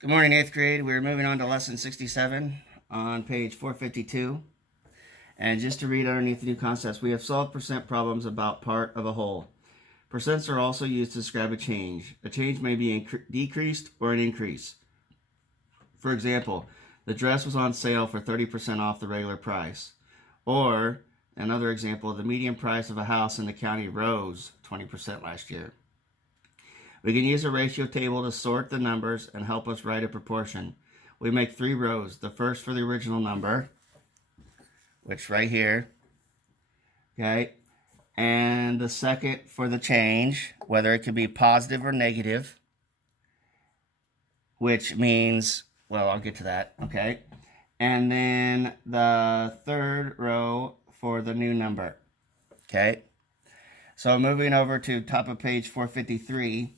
Good morning, 8th grade. We're moving on to lesson 67 on page 452. And just to read underneath the new concepts, we have solved percent problems about part of a whole. Percents are also used to describe a change. A change may be decreased or an increase. For example, the dress was on sale for 30% off the regular price. Or, another example, the median price of a house in the county rose 20% last year. We can use a ratio table to sort the numbers and help us write a proportion. We make 3 rows. The first for the original number, which right here, okay? And the second for the change, whether it could be positive or negative, which means, well, I'll get to that, okay? And then the third row for the new number, okay? So moving over to top of page 453,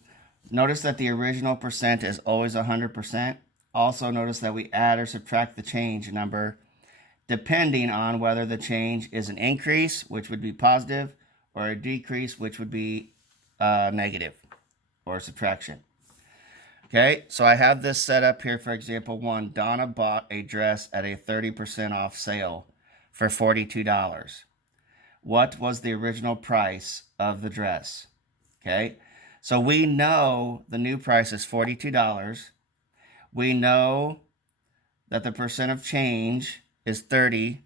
notice that the original percent is always 100%. Also notice that we add or subtract the change number depending on whether the change is an increase, which would be positive, or a decrease, which would be negative, or subtraction. Okay, so I have this set up here for example 1. Donna bought a dress at a 30% off sale for $42. What was the original price of the dress? Okay, so we know the new price is $42. We know that the percent of change is 30%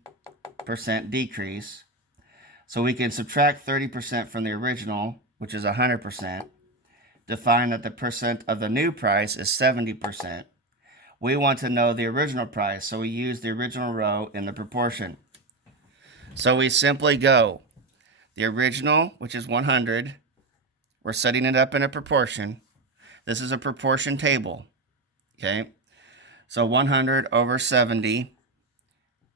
decrease. So we can subtract 30% from the original, which is 100%, to find that the percent of the new price is 70%. We want to know the original price, so we use the original row in the proportion. So we simply go, the original, which is 100, we're setting it up in a proportion. This is a proportion table, okay? So 100 over 70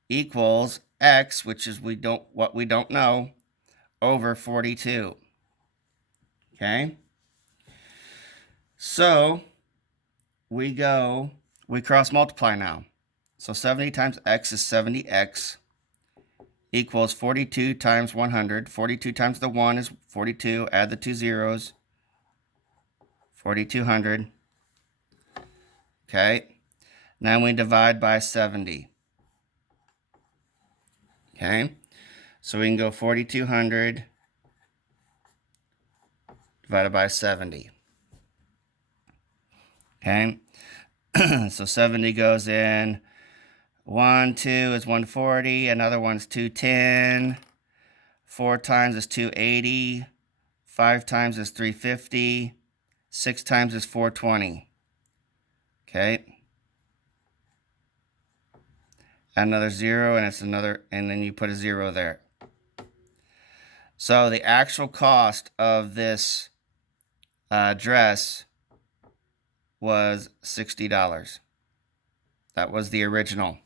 equals X, which is what we don't know, over 42, okay? So we cross multiply now. So 70 times X is 70X equals 42 times 100. 42 times the 1 is 42. Add the 2 zeros. 4,200. Okay. Now we divide by 70. Okay. So we can go 4,200 divided by 70. Okay. So 70 goes in. 1, 2 is 140. Another one's 210. 4 times is 280. 5 times is 350. 6 times is 420. Okay. Add another 0, and it's another, and then you put a 0 there. So the actual cost of this dress was $60. That was the original.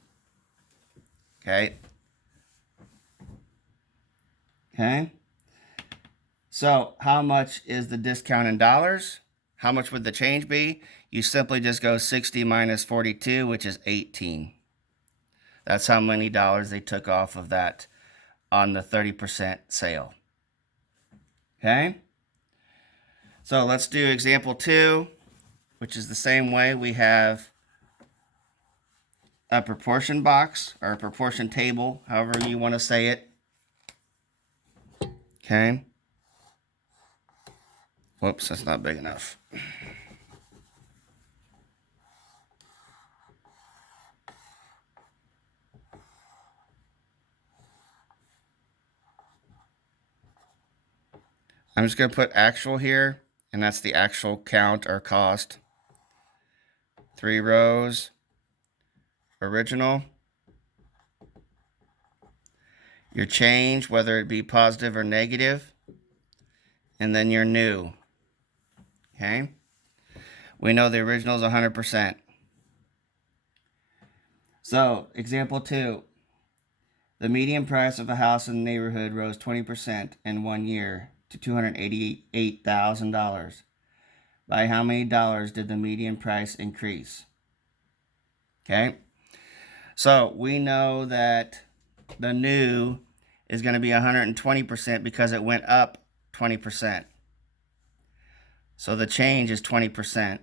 Okay. Okay. So how much is the discount in dollars? How much would the change be? You simply just go 60 minus 42, which is 18. That's how many dollars they took off of that on the 30% sale. Okay. So let's do example 2, which is the same way. We have a proportion box or a proportion table, however you want to say it. Okay. Whoops, that's not big enough. I'm just going to put actual here, and that's the actual count or cost. 3 rows, original. Your change, whether it be positive or negative, and then your new. Okay? We know the original is 100%. So, example 2. The median price of a house in the neighborhood rose 20% in 1 year to $288,000. By how many dollars did the median price increase? Okay? So, we know that the new is going to be 120% because it went up 20%. So the change is 20%.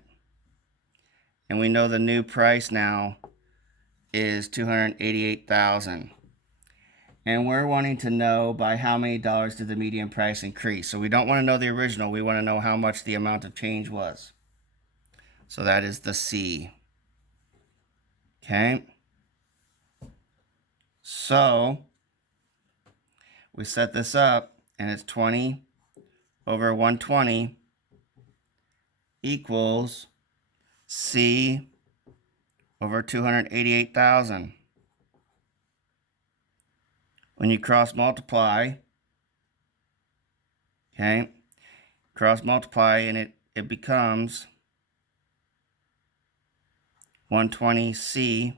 and we know the new price now is $288,000. And we're wanting to know by how many dollars did the median price increase. So we don't want to know the original. We want to know how much the amount of change was. So that is the C. Okay. So we set this up, and it's 20 over 120 equals C over 288,000. When you cross multiply, okay, cross multiply, and it becomes 120C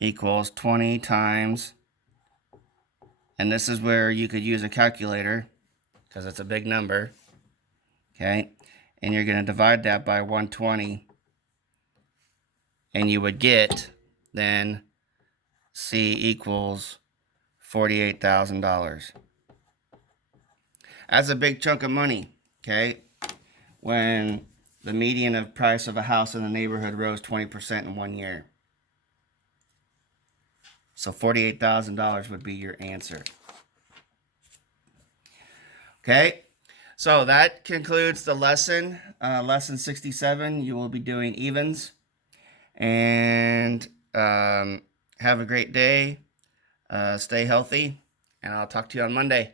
equals 20 times, and this is where you could use a calculator because it's a big number, okay, and you're going to divide that by 120, and you would get then C equals $48,000. That's a big chunk of money, okay, when the median of price of a house in the neighborhood rose 20% in 1 year. So $48,000 would be your answer. Okay, so that concludes the lesson. Lesson 67, you will be doing evens. And have a great day. Stay healthy, and I'll talk to you on Monday.